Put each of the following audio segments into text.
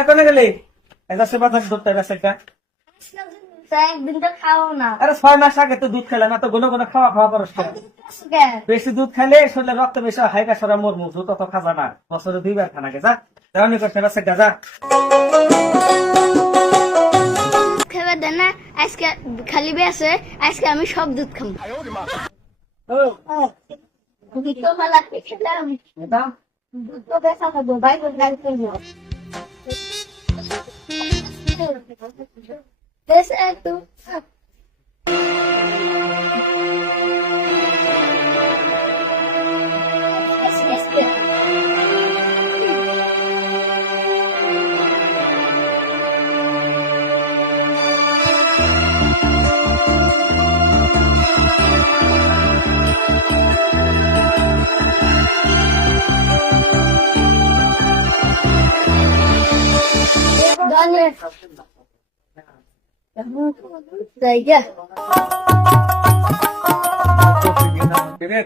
এখন গেলি এটা সেবা থাক দুধটা বেসেকা একদিন তো খাও না। আরে 6 মাস আগে তো দুধ খেলে না তো গুলো গুলো খাওয়া খাওয়া করস কেন? বেশি দুধ খেলে শরীরে রক্ত বেশি হাই প্রেসার মরমু দুধ তো খাজা না বছরে 2 বার খানা গে যা দেওয়ানি করতে বেসেকা যা খাবে দেন না আজকে খালি বেসে আজকে আমি সব দুধ খাবো। দুধ তো মেলা খেলাম এটা দুধ তো বেসা খাবো ভাই ভাই করবো বেসে একটু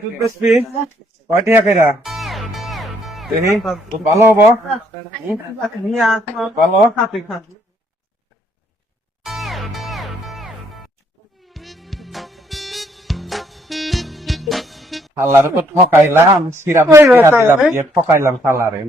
দুধ বেসবি কয়টিয়া কেরা দেখি খুব ভালো হবো ভালো শালারে তো ঠকাইলাম সিরাপ দিলাম দিয়ে ঠকাইলাম শালারে